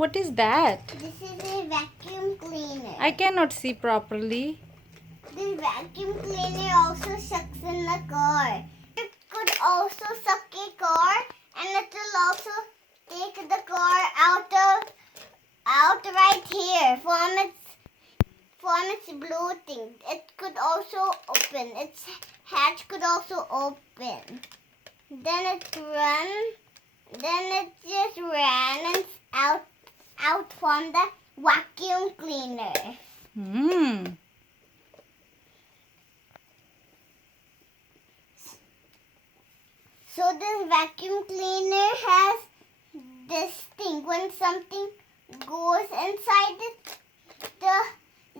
what is that? This is a vacuum cleaner. I cannot see properly. This vacuum cleaner also sucks in the car. It could also suck a car, and it will also take the car out right here from its blue thing. It could also open. Its hatch could also open. Then it just ran out from the vacuum cleaner. So this vacuum cleaner has this thing. When something goes inside it,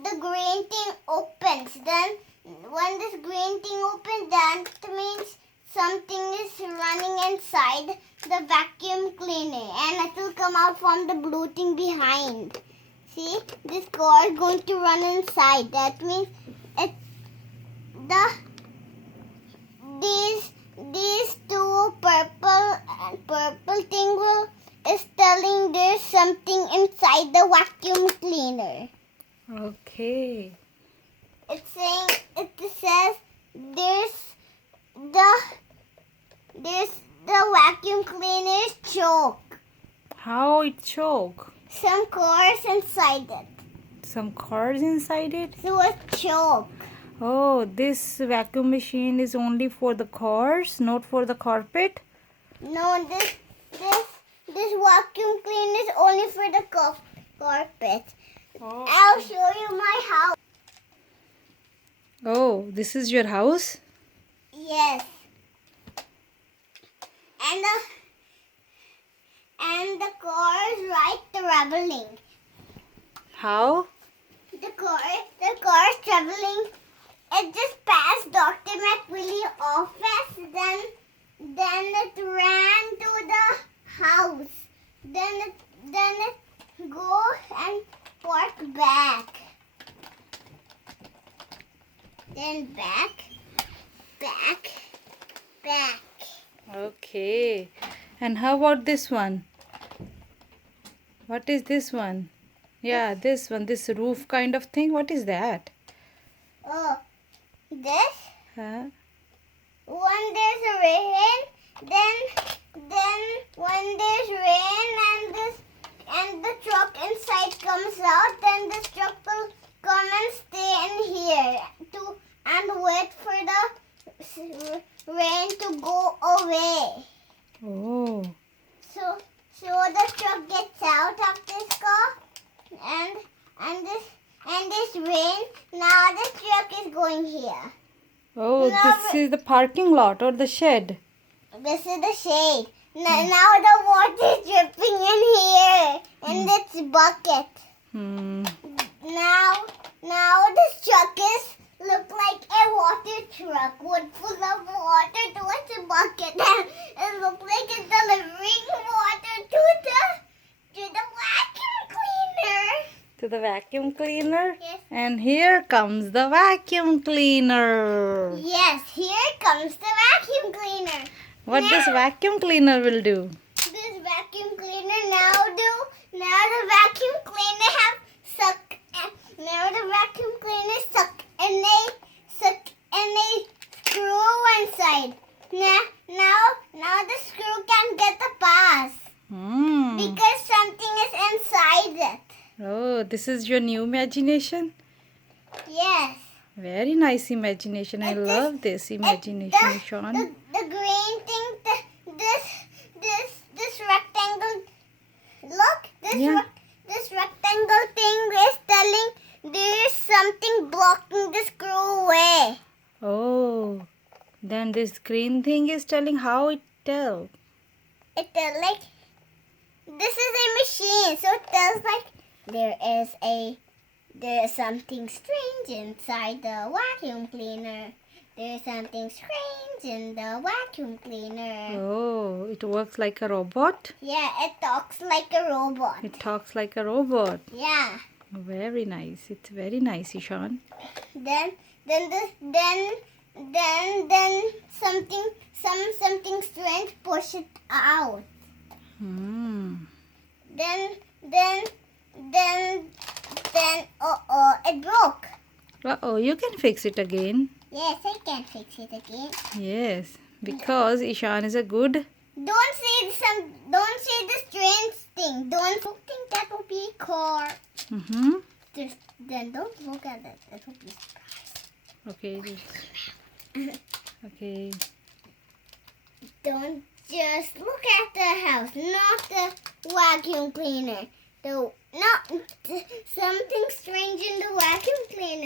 the green thing opens. Then when this green thing opens, that means something is running inside the vacuum cleaner, and it will come out from the blue thing behind. See, this car is going to run inside. That means these two purple thing is telling there's something inside the vacuum cleaner. Okay. It says there's the vacuum cleaner's choke. How it choke? Some cars inside it. Some cars inside it? So it's choke. Oh, this vacuum machine is only for the cars, not for the carpet? No, this vacuum cleaner is only for the carpet. Oh. I'll show you my house. Oh, this is your house? Yes. And the car is right traveling. How? The car is traveling. It just passed Dr. McWillie office. Then it ran to the house. Then it go and park back. Then back. Okay. And how about this one? What is this one? Yeah, this one, this roof kind of thing. What is that? Oh, this? Huh? When there's a rain, then when there's rain and the truck inside comes out, then this truck will come and stay in here and wait for the rain to go away. Oh. So the truck gets out of this car and this rain. Now the truck is going here. Oh, this is the parking lot or the shed. This is the shade. Now the water is dripping in here in this bucket. Now this truck is look like a water truck would full of water to its bucket. It looks like it's delivering water to the vacuum cleaner. To the vacuum cleaner? Yes. And here comes the vacuum cleaner. Yes, here comes the vacuum cleaner. What this vacuum cleaner will do? This vacuum cleaner now the vacuum cleaner have suck. Now the vacuum cleaner suck and a screw inside. Now the screw can get the pass because something is inside it. Oh, this is your new imagination? Yes. Very nice imagination. I love this imagination, Ishan. The green thing, this rectangle. Look, this rectangle thing is telling there is something blocking the screw away. Oh, then this green thing is telling how it tells. It tells like this is a machine, so it tells like there is something strange inside the vacuum cleaner. There is something strange in the vacuum cleaner. Oh, it works like a robot? Yeah, it talks like a robot. It talks like a robot. Yeah. Very nice. It's very nice, Ishan. Then something strange push it out. Hmm. Then then, it broke. Uh-oh, you can fix it again. Yes, I can fix it again. Yes, because Ishan is a good... Don't say the strange thing. Don't think that will be a car. Mm-hmm. Then don't look at it. It will be Okay. Okay. Don't just look at the house, not the vacuum cleaner. Not something strange in the vacuum cleaner.